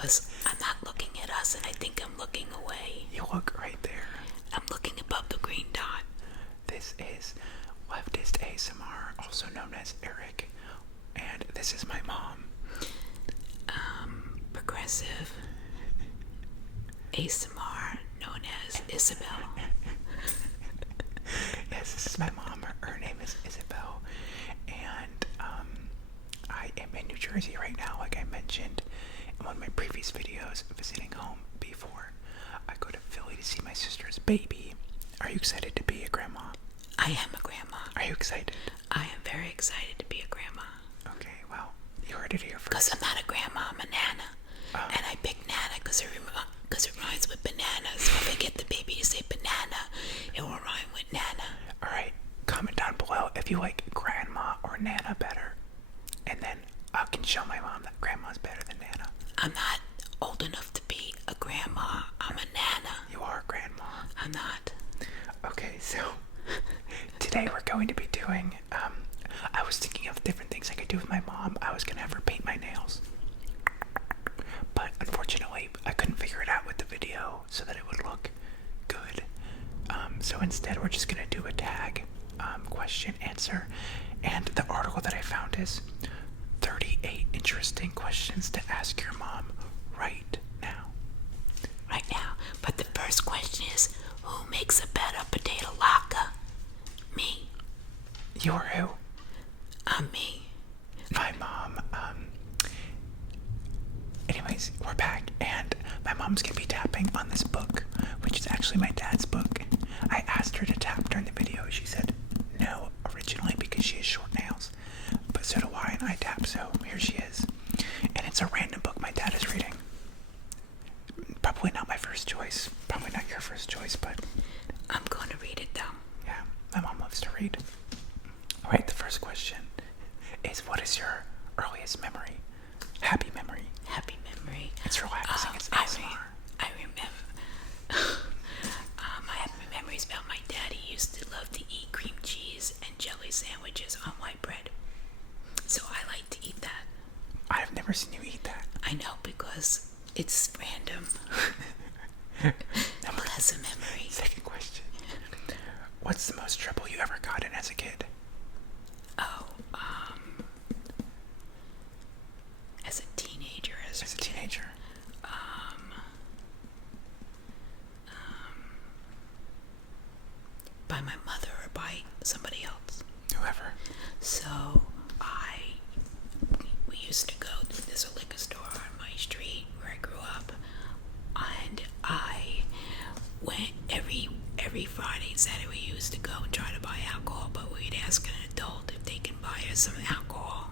Because I'm not looking at us, and I think I'm looking away. You look right there. I'm looking above the green dot. This is Leftist ASMR, also known as Eric, and this is my mom. Progressive ASMR, known as Isabel. Yes, this is my mom. Her name is Isabel, and I am in New Jersey right now, like I mentioned in one of my previous videos, visiting home before I go to Philly to see my sister's baby. Are you excited to be a grandma? I am a grandma. Are you excited? I am very excited to be a grandma. Okay, well, you heard it here first. Because I'm not a grandma, I'm a nana. And I picked nana because it rhymes with banana. So if I get the baby to say banana, it will rhyme with nana. Alright, comment down below if you like grandma or nana better. And then I can show my mom that grandma's better than nana. I'm not old enough to be a grandma. I'm a nana. You are a grandma. I'm not. Okay, so today we're going to be doing, I was thinking of different things I could do with my mom. I was going to have her paint my nails. But unfortunately, I couldn't figure it out with the video so that it would look good. So instead, we're just going to do a tag, question, answer. And the article that I found is 38 interesting questions to ask your mom right now. Right now. But the first question is, who makes a better potato latke? Me. You're who? I'm me. My mom. Anyways, we're back, and my mom's gonna be tapping on this book, which is actually my dad's book. I asked her to tap during the video. She said no originally because she has short nails, but so do I, and I tap, so here she is. And it's a random book my dad is reading. Probably not my first choice, probably not your first choice, but I'm going to read it though. yeah, my mom loves to read. Alright, the first question is, what is your earliest memory? Happy memory. Happy memory. It's relaxing. It's ASMR. I remember. My happy memories about my dad. He used to love to eat cream cheese and jelly sandwiches on white bread. So I like to eat that. I've never seen you eat that. I know, because it's random. Pleasant memory. Second question. What's the most trouble you ever got in as a kid? Oh, as a teenager, As a teenager. By my mother or by somebody else. Whoever. So we used to go, there's a liquor store on my street where I grew up, and I went every Friday and Saturday. We used to go and try to buy alcohol, but we'd ask an adult if they can buy us some alcohol.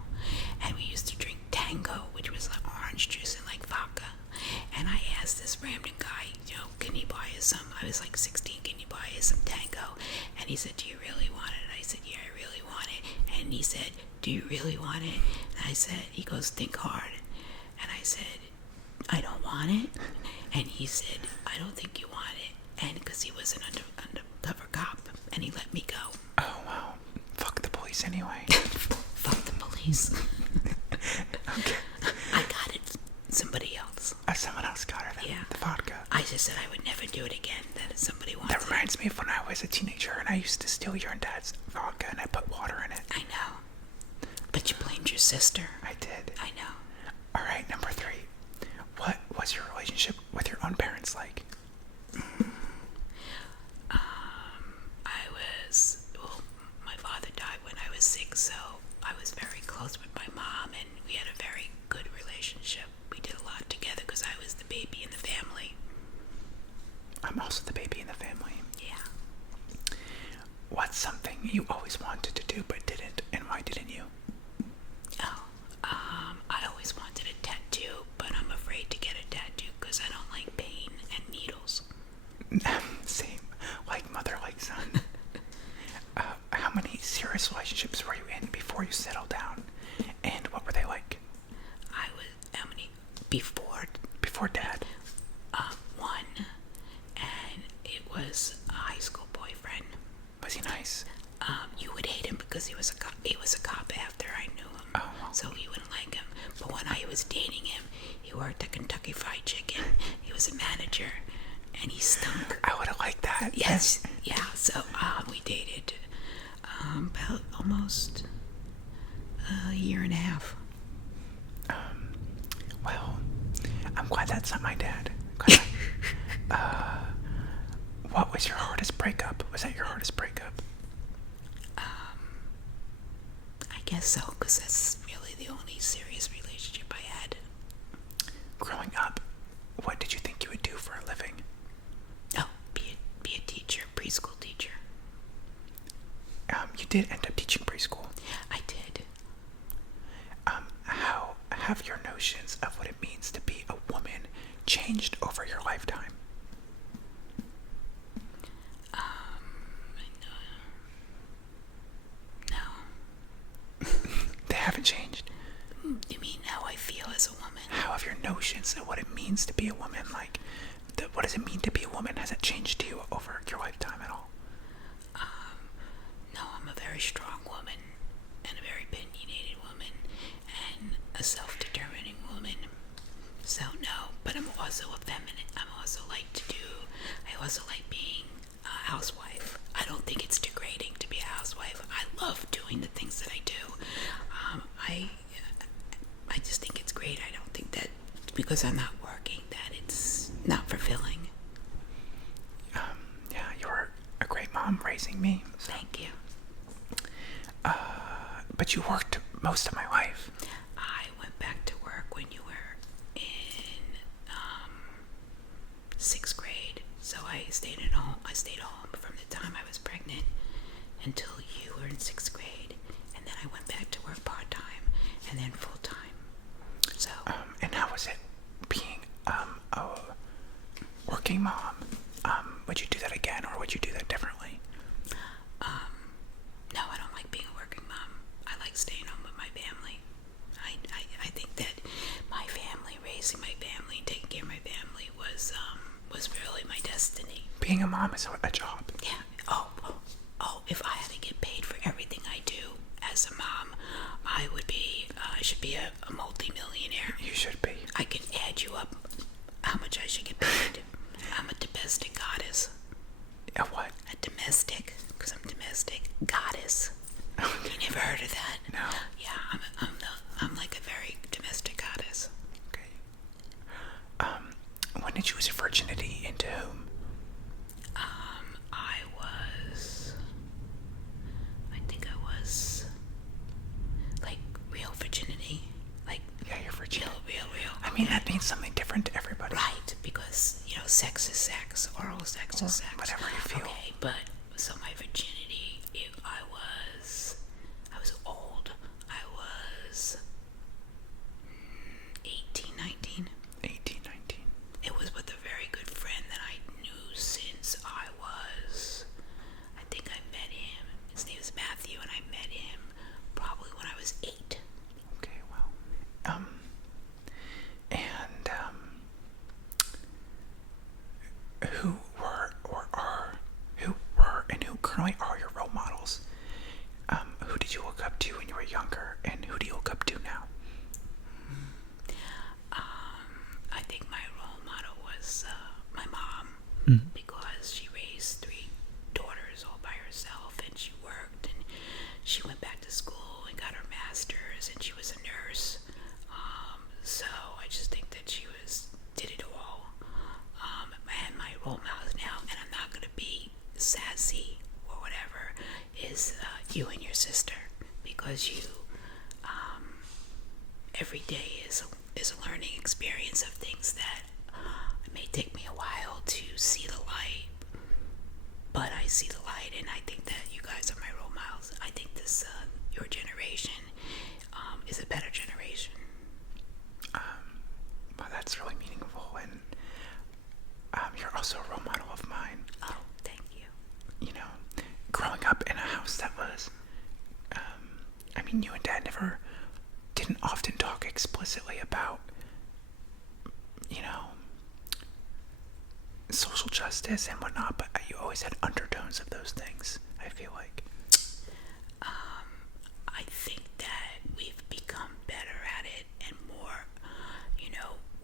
And we used to drink Tango, which was like orange juice and like vodka. And I asked this random guy, can you buy us some? I was like 16, can you buy us some Tango? And he said, do you really want it? And I said, yeah, I really want it. And he said, do you really want it? And I said, he goes, think hard. And I said, I don't want it. And he said, I don't think you want it. And because he was an undercover cop, and he let me go. Oh, wow. Fuck the police anyway. Fuck the police. Okay. I got it. Somebody else. Someone else got her then. Yeah. The vodka. I just said I would never do it again. That somebody wants That reminds me of when I was a teenager and I used to steal your dad's vodka and I put water in it. I know. But you blamed your sister. I did. I know. Alright, number 3. What was your relationship with your own parents like? My father died when I was 6, so I was very close with my mom, and we had a very good relationship. We did a lot together because I was the baby in the family. I'm also the baby in the family. Yeah. What's something you always wanted to do but didn't, and why didn't you? Oh, I always wanted a tattoo, but I'm afraid to get a tattoo because I don't like pain and needles. Same. Like mother, like son. How many serious relationships were you in before you settled down? And what were they like? How many? Before Dad? One. And it was a high school boyfriend. Was he nice? You would hate him because he was a cop after I knew him. Oh. So you wouldn't like him. But when I was dating him, he wore worked at Kentucky Fried Chicken. He was a manager, and he stunk. I would have liked that. Yes, yeah. So we dated about almost a year and a half. Well, I'm glad that's not my dad. What was your hardest breakup? Was that your hardest breakup? I guess so, because that's really the only serious relationship I had. Growing up, what did you think you would do for a living? Oh, be a teacher, preschool teacher. You did end up teaching preschool. I did. How have your notions of what it means to be a woman changed over your lifetime? No. They haven't changed. You mean how I feel as a woman? How have your notions of what it means to be a woman, what does it mean to be a woman, has it changed to you over your lifetime at all? No, I'm a very strong woman, and a very opinionated woman, and a self-determining woman. So no, but I'm also a feminine. I also like being a housewife. I don't think it's degrading to be a housewife. I love doing the things that I do. I just think it's great. I don't think that because I'm not working that it's not fulfilling. Yeah, you were a great mom raising me. So. Thank you. But you worked most of my life. I went back to work when you were in 6th grade. So I stayed at home. I stayed home from the time I was pregnant until you were in 6th grade, and then I went back to work part-time and then full-time. So and how was it being a working mom? Would you do that again, or would you do that differently? no, I don't like being a working mom. I like staying home with my family. I think that my family, raising my family, taking care of my family was really my destiny. Being a mom is a job. Yeah. Oh, if I had to get paid for everything I do as a mom, I should be a multi-millionaire. You should be. I can add you up how much I should get paid. I'm a domestic goddess. A what? A domestic, because I'm domestic goddess. You never heard of that? No. Yeah, I'm like a very domestic goddess. Okay. When did you lose your virginity, and to whom? I think I was like real virginity. Like, Yeah, your virginity. real. I mean, that means something different to everybody. Right, because, sex is sex. Oral sex is sex. Whatever you feel. Okay, but, so my virginity, I was old. I was 18, 19. 18, 19. It was with a very good friend that I knew since I think I met him. His name is Matthew, and I met him probably when I was 8. Okay, well. Who currently are your role models? Who did you look up to when you were younger, and who do you look up to now? I think my role model was my mom, because she raised 3 daughters all by herself, and she worked, and she went back to school and got her master's, and she was a nurse. So I just think that she did it all. And my role models now, and I'm not gonna be sassy or whatever, is you and your sister, because you every day is a learning experience of things that it may take me a while to see the light, but I see the light, and I think that you guys are my role models. I think this your generation is a better generation. Well, that's really meaningful, and you're also a role model of mine. Oh, thank you. Growing up in a house that was, you and Dad didn't often talk explicitly about, social justice and whatnot, but you always had undertones of those things, I feel like. I think that we've become better at it and more,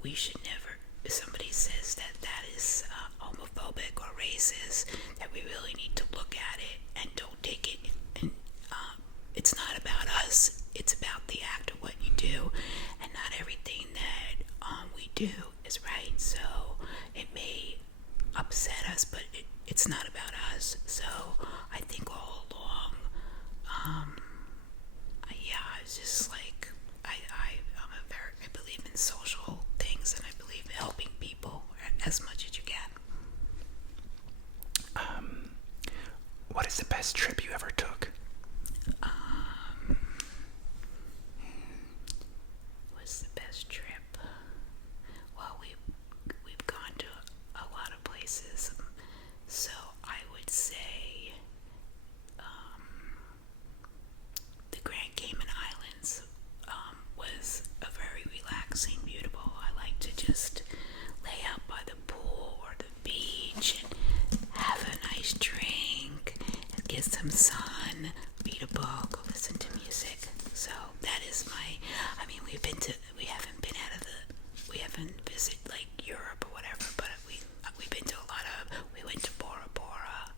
we we should never, if somebody says that that is homophobic or racist, that we really need to look at it and don't take it. And it's not about us. It's about the act of what you do, and not everything that we do is right. So it may upset us, but it's not about us. So I think all along, I was just like, I believe in social things, and I believe in helping people as much as you can. What is the best trip you ever took? What's the best trip? Well, we've gone to a lot of places, so I would say the Grand Cayman Islands was a very relaxing, beautiful. I like to just lay out by the pool or the beach and have a nice drink and get some sun, read a book, listen to music. So that is we haven't visited like Europe or whatever, but we've been to we went to Bora Bora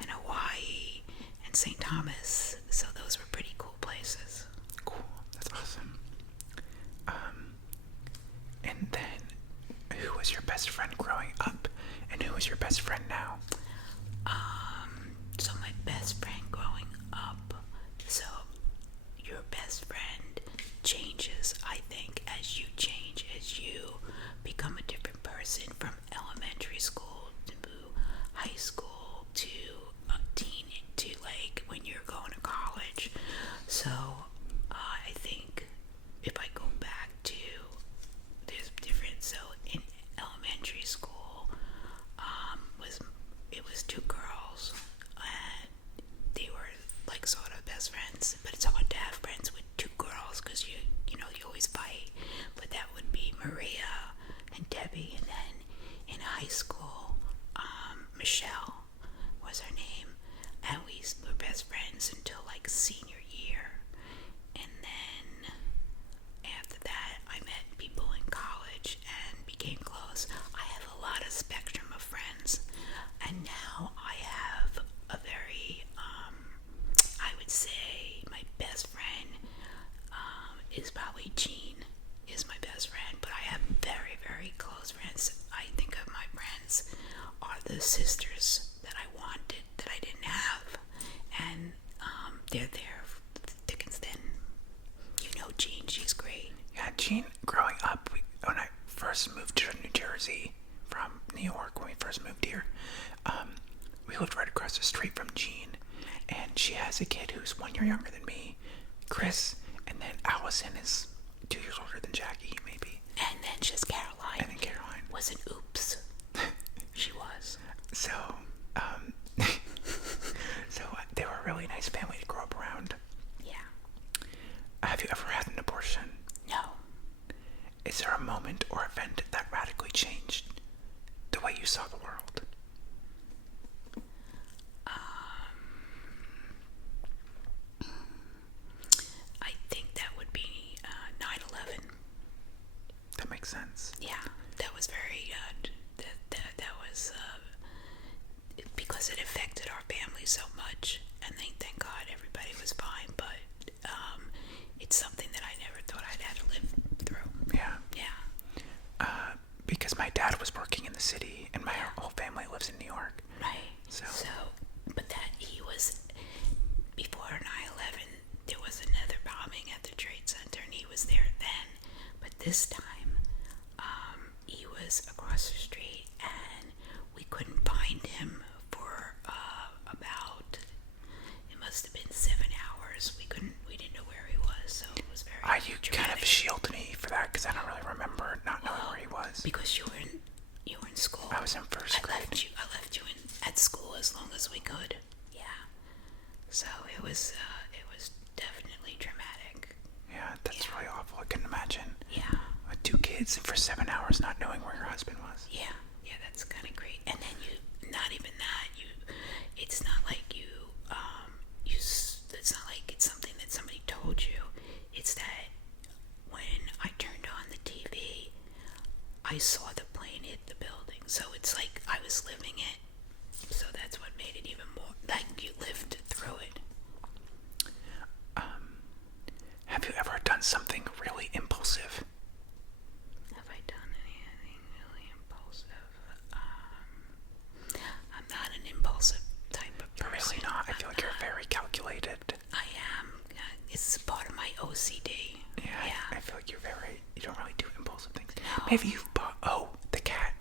and Hawaii and St. Thomas. So those were pretty cool places. Cool, that's awesome. And then, who was your best friend growing up, and who is your best friend now? So my best friend growing up, so your best friend changes, I think, as you change, as you become a different person from elementary school to high school to teen to like when you're going to college. So I think if I go back to, there's different. So in elementary school, it was two girls, and they were like sort of best friends. But it's hard to have friends with two girls because you always fight. But that would be Maria and Debbie, and then in high school, Michelle was her name, and we were best friends until like senior year, and then after that I met people in college and became close. I have a lot of spectrum of friends, and now I have a very I would say my best friend is probably Jean is my best friend, but I have very, very close friends. I think of my friends are the sisters that I wanted that I didn't have, and they're there thick and thin. You know Jean, she's great. Yeah, Jean, growing up, when I first moved to New Jersey from New York, when we first moved here, we lived right across the street from Jean, and she has a kid who's 1 year younger than me, Chris, and then Allison is 2 years older than Jackie, maybe. And then she's Caroline. And then Caroline. Was an oops. She was. So, they were a really nice family to grow up around. Yeah. Have you ever had an abortion? No. Is there a moment or event that radically changed the way you saw the world? I think that would be 9/11. That makes sense. Yeah, that was very that was because it affected our family so much, and thank God everybody was fine. But it's something that I never thought I'd have to live through. Yeah. Yeah. Because my dad was working in the city, and my whole family lives in New York. Right. So, But that he was before 9/11. There was another bombing at the Trade Center, and he was there then. But this time, he was across the street, and we couldn't find him for about, it must have been 7 hours. We didn't know where he was, so it was very you dramatic. kind of shielded me for that because I don't really remember not knowing where he was. Because you were in school. I was in first grade. I left you at school as long as we could. Yeah. So it was definitely dramatic. Yeah, that's really awful. I couldn't imagine. Yeah. With 2 kids for 7 hours not knowing where your husband was. Yeah, that's kind of great. And then not even that, it's not like it's not like it's something that somebody told you. It's that when I turned on the TV, I saw the plane hit the building, so it's like I was living it. So that's what made it even more like you lived through it. Have you ever done something really impulsive? Have I done anything really impulsive? I'm not an impulsive type of You're person. really not. I feel like you're very calculated. I am. It's part of my OCD. Yeah. I feel like you don't really do impulsive things. No. Maybe you've bought, the cat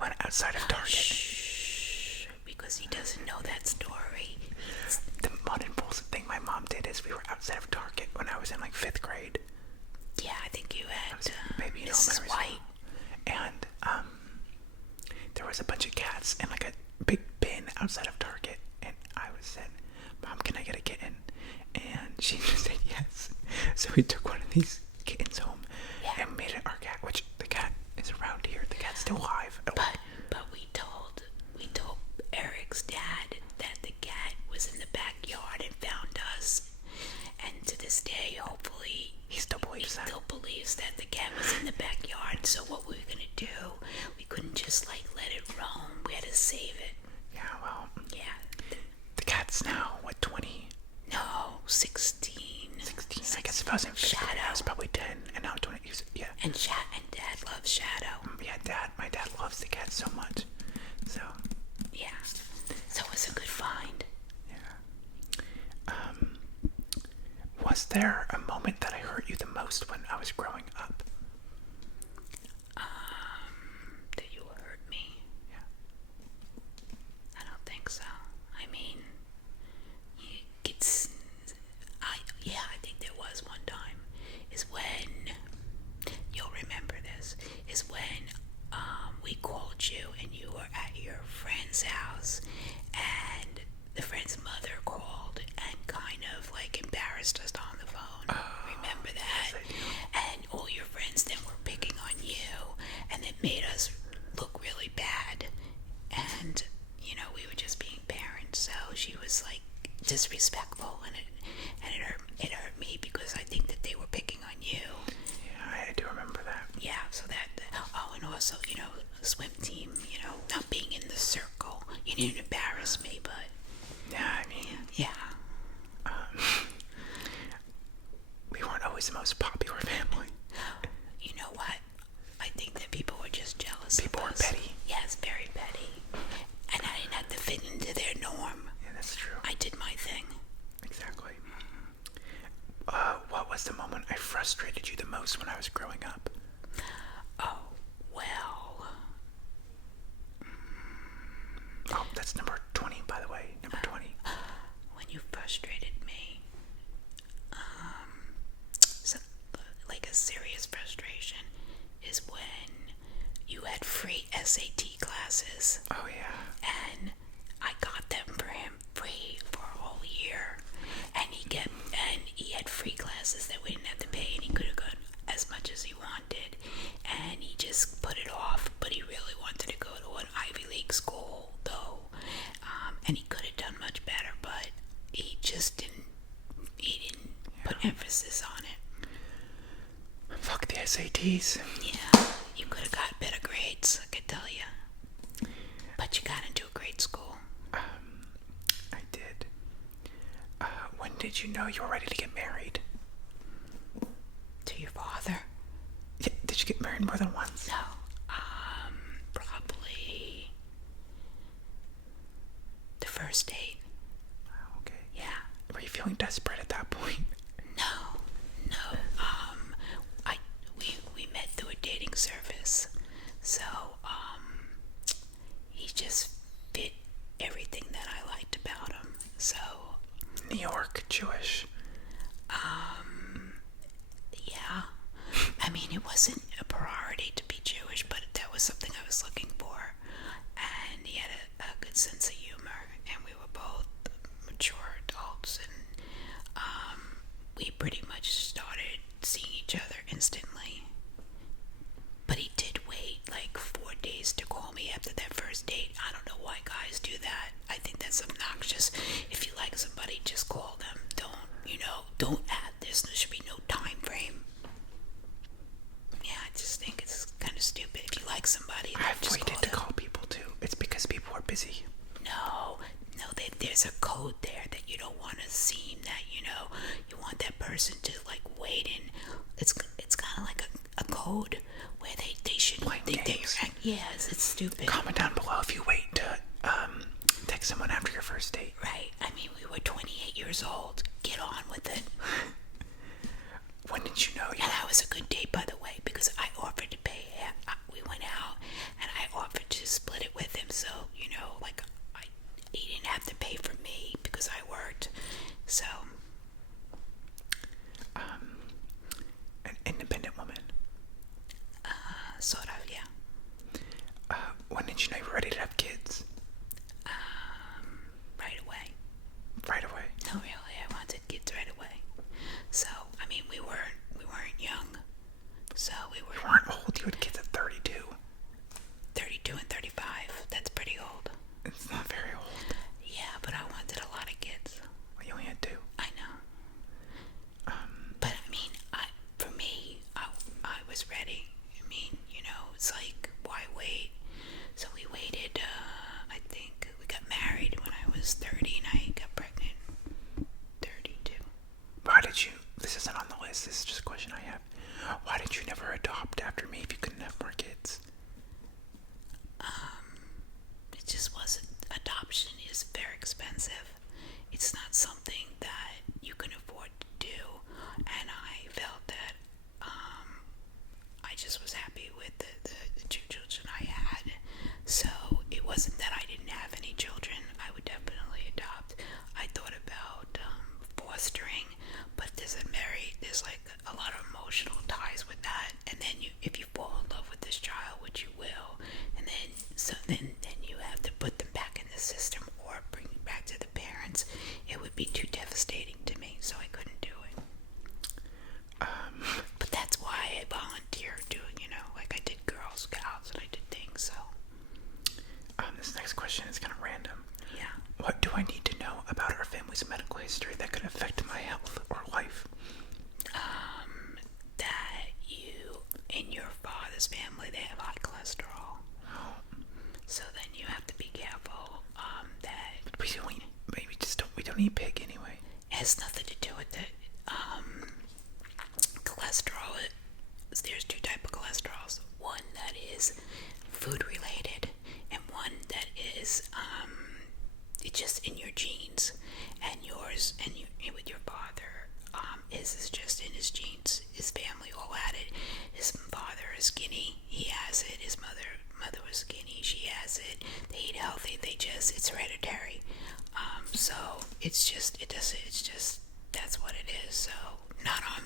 went outside of Target. Shh, because he doesn't know that story. The one impulsive thing my mom did is we were outside of Target when I was in like 5th grade. Yeah, I think you had Maybe Mrs. White. And there was a bunch of cats in like a big bin outside of Target, and I said, "Mom, can I get a kitten?" And she just said yes. So we took one of these kittens home and made it our cat, which the cat is around here. The cat's still alive. But we told Eric's dad that the cat was in the backyard and found us. And to this day, hopefully, he still believes that the cat was in the backyard. So what we were gonna do, we couldn't just like let it roam. We had to save it. Yeah, well. Yeah. The cat's now, what, 20? No, 16. 16. I guess if I was in 5th grade, I was probably 10, and now 20. Yeah. And Dad loves Shadow. Yeah, my dad loves the cat so much. So. Yeah. So it was a good find. Yeah. Was there a moment that I hurt you the most when I was growing up? That you hurt me? Yeah. I don't think so. I mean, I think there was one time. Is when you'll remember this. Is when we called you and you were at your friend's house, and the friend's mother called and kind of like embarrassed us on the phone. Remember that? Yes, and all your friends then were picking on you, and it made us look really bad. And we were just being parents, so she was like disrespectful, and it hurt me because I think that they were picking on you. Yeah, I do remember that. Yeah, so that. Oh, and also, swim team. Not being in the circle. You didn't embarrass me, but. Yeah, I mean. Yeah. We weren't always the most popular family. You know what? I think that people were just jealous. People of were us. petty. Yes, very petty. And I didn't have to fit into their norm. Yeah, that's true. I did my thing. Exactly. What was the moment I frustrated you the most when I was growing up? Oh, well. Oh, that's number 20, by the way. Number 20. When you frustrated me. Like a serious frustration is when you had free SAT classes. Oh, yeah. And I got them for him free for a whole year. And he had free classes that we didn't have to pay, and he could have gone as much as he wanted. And he just put it off, but he really wanted to go to an Ivy League school, though. And he could have done much better, but he just didn't put emphasis on it. Fuck the SATs. Yeah, you could have got better grades, I could tell you. But you got into a great school. I did. When did you know you were ready to get married? To your father? Yeah, did you get married more than once? No. Probably the first date. Okay. Yeah. Were you feeling desperate at that point? No. We met through a dating service. So, he just fit everything that I liked about him. So. New York, Jewish. Yeah. I mean, it wasn't a priority to be Jewish, but that was something I was looking for. And he had a good sense of humor, and we were both mature adults, and we pretty much started seeing each other instantly. But he did wait like 4 days to call me after that first date. I don't know why guys do that. I think that's obnoxious. If you like somebody, just call them. Don't add this. There should be no time frame. Yeah, I just think it's kind of stupid. If you like code where they shouldn't Playing think games. that you're yes, it's stupid. Comment down below if you wait to text someone after your first date. Right. I mean, we were 28 years old. Get on with it. When did you know you? And that was a good date, by the way, because I offered to pay him. We went out, and I offered to split it with him. So, like, he didn't have to pay for me because I worked. So, An independent woman. sort of, yeah. When did you know you were ready to have kids? Right away. Right away. No, really, I wanted kids right away. So, I mean, we weren't young. So we You weren't old. You had kids at 32. 32 and 35. That's pretty old. It's not very old. Yeah, but I wanted a lot of kids. Well, you only had 2. I know. But I mean, for me, I was ready. I mean, it's like, why wait? So we waited. I think we got married when I was 30, and I got pregnant 32. Why did you? This isn't on the list. This is just a question I have. Why did you never adopt after me if you couldn't have more kids? It just wasn't. Adoption is very expensive. It's not something that you can afford to do, and I felt that I just was happy with the 2 children I had. So it wasn't that I didn't have any children. I would definitely adopt. I thought about fostering, but there's like a lot of emotional ties with that. And then if you fall in love with this child, which you will, and then you have to put them back in the system or bring it back to the parents, it would be too devastating to me. So I couldn't do it. But that's why I volunteered doing, like I did Girl Scouts and I did things. So This next question is kind of random. yeah. What do I need to know about our family's medical history that could affect my health or life? That in your father's family, they have high cholesterol. Oh, So then you have to be careful that we don't eat pig anyway. it has nothing to do with it. Cholesterol, there's 2 types of cholesterols. One that is food related, and one that is it's just in your genes. And yours and with your father is just in his genes. His family all had it. His father is skinny, he has it. His mother was skinny, she has it. They eat healthy. It's hereditary. So it's just that's what it is. So not on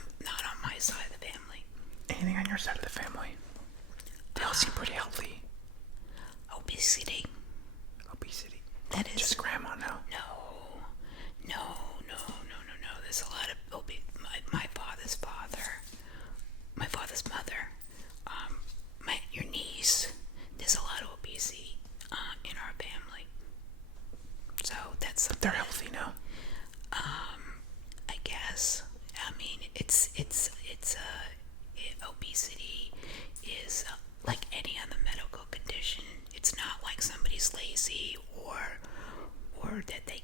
my side of the family. Anything on your side of the family? They all seem pretty healthy. Obesity. Obesity. That is Just grandma now. No. There's a lot of my father's father, my father's mother, your niece. There's a lot of obesity in our family. So that's something. They're healthy now. I guess. I mean, obesity is like any other medical condition. It's not like somebody's lazy or that they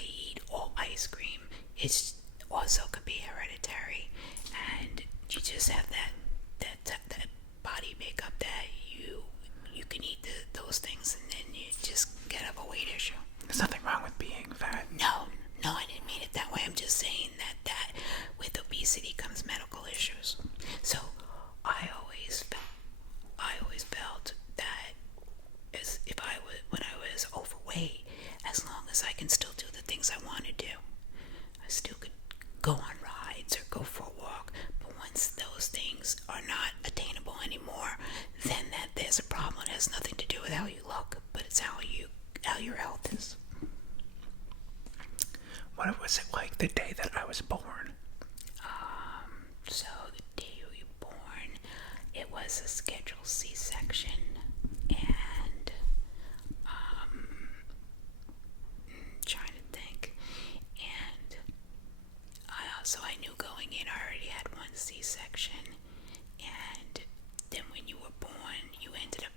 eat all ice cream. It's also could be hereditary, and you just have that body makeup that you can eat those things, and then you just get up a weight issue. There's nothing wrong with being fat. No, I didn't mean it that way. I'm just saying that with obesity comes medical issues. So I always felt that when I was overweight, as long as I can still do the things I want to do, I still could go on rides or go for a walk. But once those things are not attainable anymore, then there's a problem. It has nothing to do with how you look, but it's how your health is. What was it like the day that I was born? So the day you were born, it was a scheduled C-section, and trying to think, and I knew going in I already had 1 C-section, and then when you were born, you ended up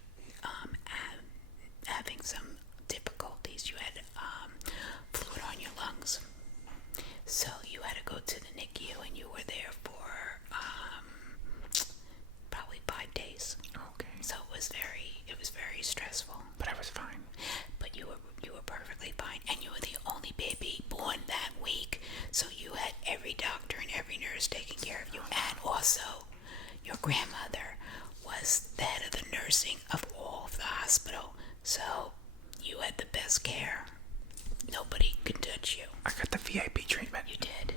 having some difficulties. You had fluid on your lungs. So you had to go to the NICU, and you were there for probably best care. Nobody can touch you. I got the VIP treatment. You did.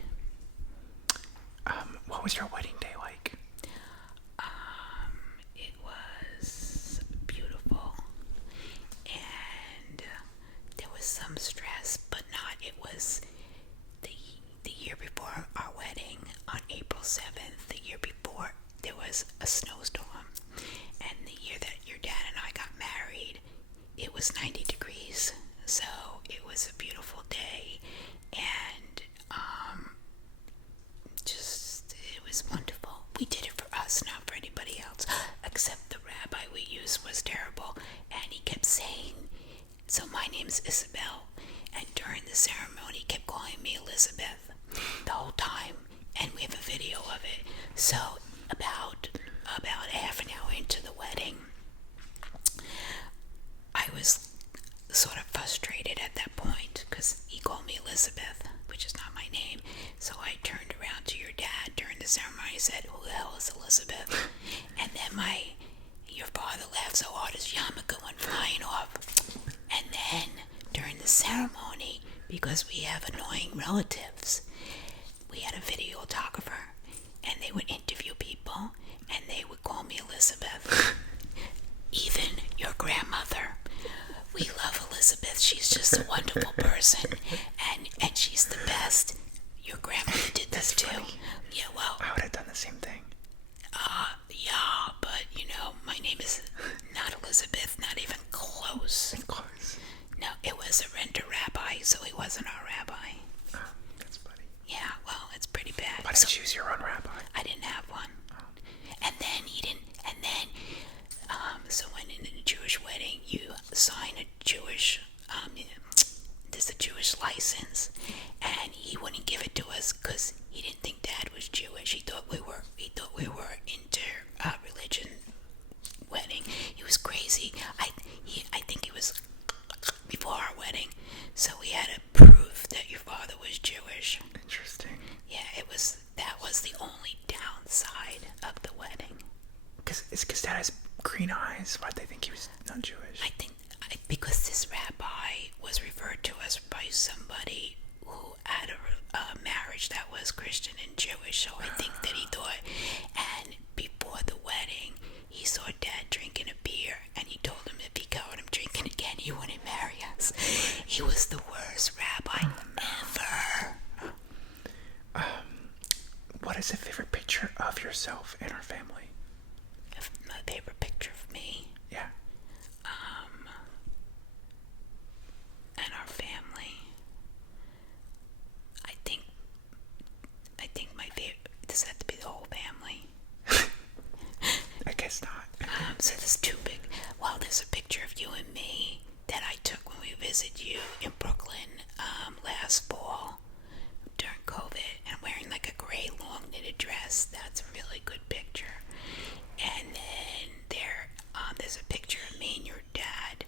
What was your wedding day like? It was beautiful, and there was some stress, but not. It was the year before our wedding on April 7th. The year before there was a snowstorm, and the year that your dad and I got married, it was 90 degrees. So it was a beautiful day, and it was wonderful. We did it for us, not for anybody else, except the rabbi we used was terrible, and he kept saying, so my name's Isabel, and during the ceremony he kept calling me Elizabeth the whole time, and we have a video of it. So about half an hour into the wedding, I was sort of frustrated at that point because he called me Elizabeth, which is not my name. So I turned around to your dad during the ceremony and said, who the hell is Elizabeth? And then your father laughed so hard his yarmulke went flying off. And then during the ceremony, because we have annoying relatives, we had a videographer, and they would interview people, and they would call me Elizabeth. Even your grandmother. We love Elizabeth. She's just a wonderful person, and she's the best. Your grandmother did this too. Funny. Yeah, well, I would have done the same thing. yeah, but my name is not Elizabeth. Not even close. Of course. No, it was a renter rabbi, so he wasn't our rabbi. Oh, that's funny. Yeah, well, it's pretty bad. Why didn't you choose your own rabbi? I didn't have one. Oh. And then he didn't, so when in a Jewish wedding, you sign a Jewish, there's a Jewish license, and he wouldn't give it to us because he didn't think Dad was Jewish. He thought we were inter-religion wedding. He was crazy. I think it was before our wedding, so we had to prove that your father was Jewish. Interesting. Yeah, that was the only downside of the wedding. Because Dad has green eyes. Why'd they think he was not Jewish? I think because this rabbi was referred to us by somebody who had a marriage that was Christian and Jewish, so I think that he thought, and before the wedding, he saw Dad drinking a beer, and he told him if he caught him drinking again, he wouldn't marry us. He was the worst rabbi ever. What is a favorite picture of yourself and our family? My favorite picture of me Yeah. and our family. I think my favorite. Does that have to be the whole family? I guess not. So there's two big. Well, there's a picture of you and me that I took when we visited you in Brooklyn last fall during COVID, and I'm wearing like a gray long knitted dress. That's a really good picture. And then there's a picture of me and your dad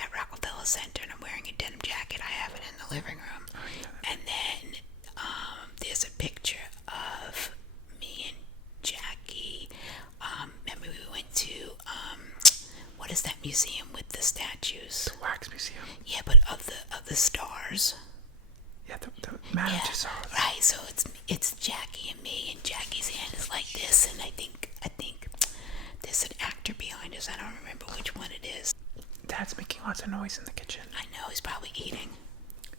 at Rockefeller Center, and I'm wearing a denim jacket. I have it in the living room. Oh, yeah. And then there's a picture of me and Jackie. Remember we went to what is that museum with the statues? The Wax Museum. Yeah, but of the stars. Yeah, the manager's office. Right. So it's Jackie and me, and Jackie's hand is like this, and I think there's an actor behind us. I don't remember which one it is. Dad's making lots of noise in the kitchen. I know he's probably eating.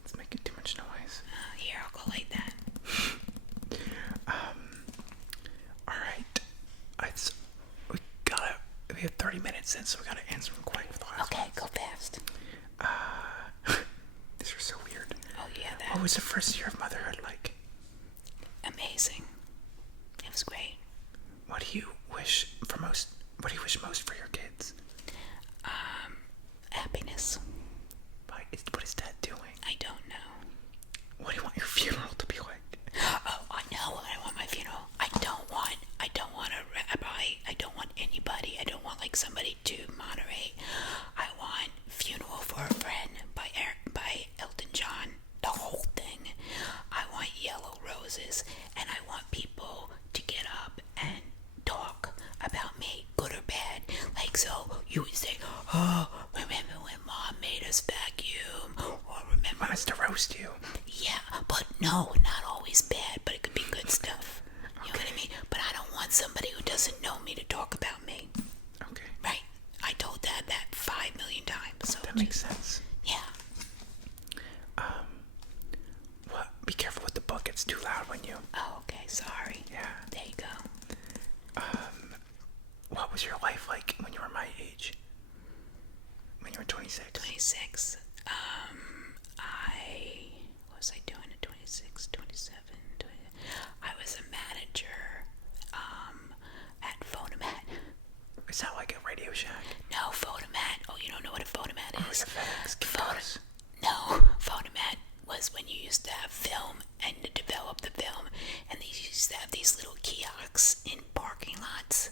It's making too much noise. Here, I'll go like that. All right. We have 30 minutes in, so we gotta answer them quick for the last Okay, ones. go fast. These are so weird. Oh yeah, that What was the first year of motherhood like? amazing. It was great. What do you wish most for your kids? Happiness. What is Dad doing? I don't know. What do you want your funeral to be like? Oh, I know what I want my funeral. I don't want a rabbi. I don't want anybody. I don't want like somebody to moderate. I want Funeral for a Friend by Elton John. The whole thing. I want yellow roses, and I want people to get up and talk about me, good or bad. Like, so you would say, oh, remember when Mom made us vacuum? was to roast you. Yeah, but no, not always bad, but it could be good stuff. You know what I mean? But I don't want somebody who doesn't know me to talk about me. Okay. Right? I told Dad that 5 million times. So That makes sense. Yeah. Well, be careful with the book. It's too loud when you... Oh, okay. Sorry. Yeah. There you go. What was your life like when you were my age? When you were 26? 26. What was I doing at 26, 27, 20? I was a manager, at Photomat. Is that like a Radio Shack? No, Photomat. Oh, you don't know what a Photomat is? Like a FedEx. No, Photomat was when you used to have film and to develop the film, and they used to have these little kiosks in parking lots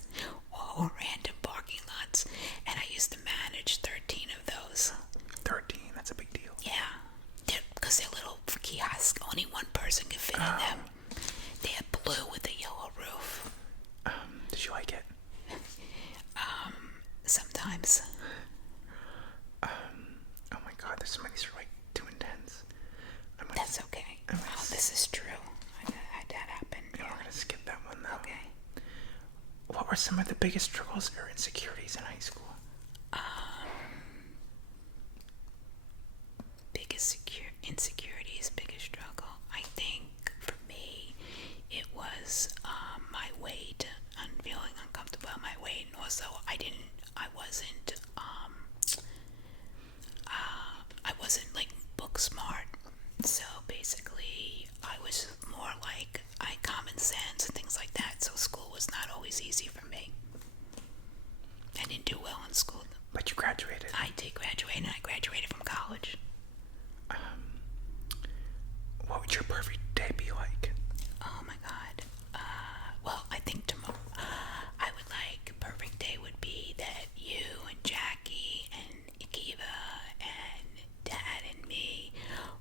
or random parking lots, and I used to manage 13 of those. 13, that's a big deal. Yeah, because they're little kiosks. Only one person could fit in them. They had blue with a yellow roof. Did you like it? Sometimes. Oh my god, there's so many these are like too intense. That's okay. Oh, this is true. That happened. Yeah, we're gonna skip that one though. Okay. What were some of the biggest struggles or insecurities in high school? Insecurities, biggest struggle. I think for me, it was my weight. I'm feeling uncomfortable about my weight, and also I wasn't like book smart. So basically, I was more like I common sense and things like that. So school was not always easy for me. I didn't do well in school. But you graduated. I did graduate, and I graduated from college. What would your perfect day be like? Oh my God. Well, I think tomorrow, I would like, perfect day would be that you and Jackie and Akiva and Dad and me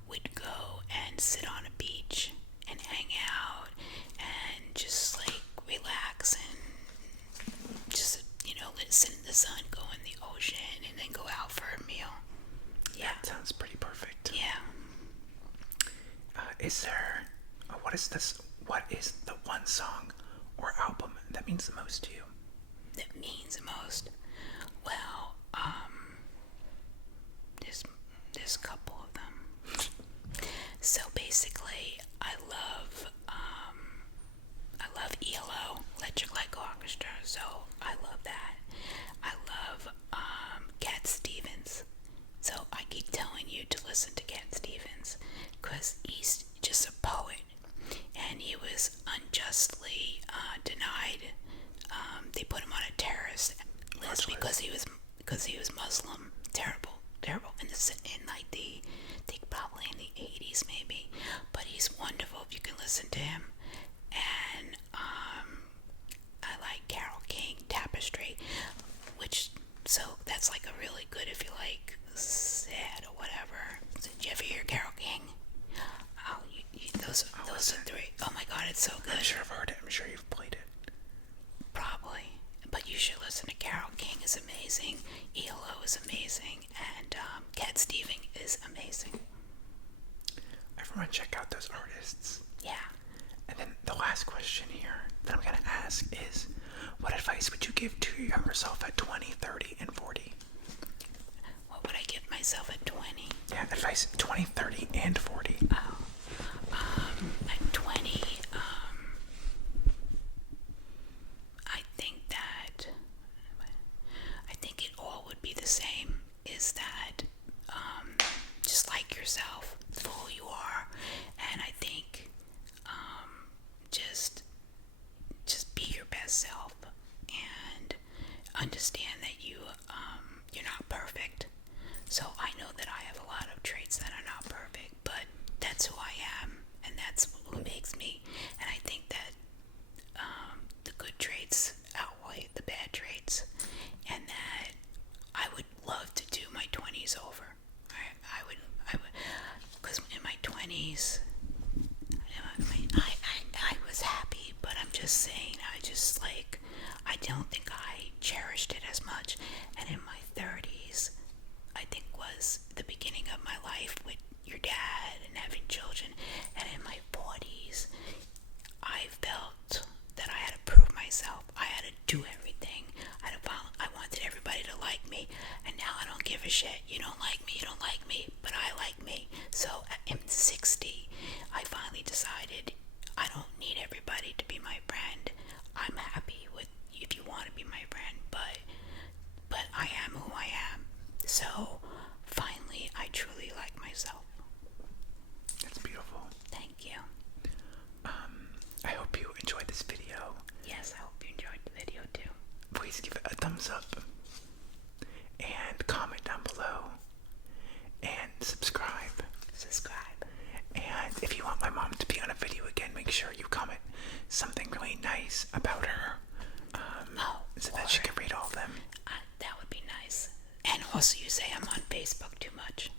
would go and sit on a beach and hang out and just like relax and just, sit in the sun, go in the ocean, and then go out for a meal. Yeah. That sounds pretty perfect. Yeah. What is the one song or album that means the most to you? That means the most? Well, there's a couple of them. So basically, I love ELO, Electric Light Orchestra, so I love that. I love Cat Stevens, so I keep telling you to listen to Cat Stevens, because he's just a poet, and he was unjustly denied. They put him on a terrorist list because he was Muslim. Terrible. In like I think probably in the 80s maybe, but he's wonderful if you can listen to him. And I like Carole King, Tapestry, so that's like a really good if you like sad or whatever. Did you ever hear Carole King? Oh, those are three. Oh my God, it's so good. I'm sure I've heard it. I'm sure you've played it. Probably, but you should listen to Carole King. Is amazing. ELO is amazing, and Cat Stevens is amazing. Everyone, check out those artists. Yeah. And then the last question here that I'm gonna ask is, what advice would you give to your younger self at 20, 30, and 40? What would I give myself at 20? Yeah, advice 20, 30, and 40. Oh, at 20, I think it all would be the same. Is that just like yourself, for who you are, and I think just be your best self and understand that you're not perfect. So I know that I have a lot of traits that are not perfect, but that's who I am, and that's what makes me. And I think that the good traits outweigh the bad traits, and that I would love to do my 20s over. I would, because in my 20s, I was happy, but I'm just saying, I don't think I cherished it as much. And in my 30s, I think was the beginning of my life with your dad and having children, and in my 40s, I felt that I had to prove myself. I had to do everything. I wanted everybody to like me, and now I don't give a shit. You don't like me, you don't like me, but I like me. So at 60, I finally decided I don't need everybody to be my friend. I'm happy with if you want to be my friend, but I am who I am. So finally, I truly like myself. That's beautiful. Thank you. I hope you enjoyed this video. Yes, I hope you enjoyed the video too. Please give it a thumbs up and comment down below and subscribe. And if you want my mom to be on a video again, make sure you comment something really nice about her, so that she can read all of them. That would be nice. And also, you say I'm on Facebook too much.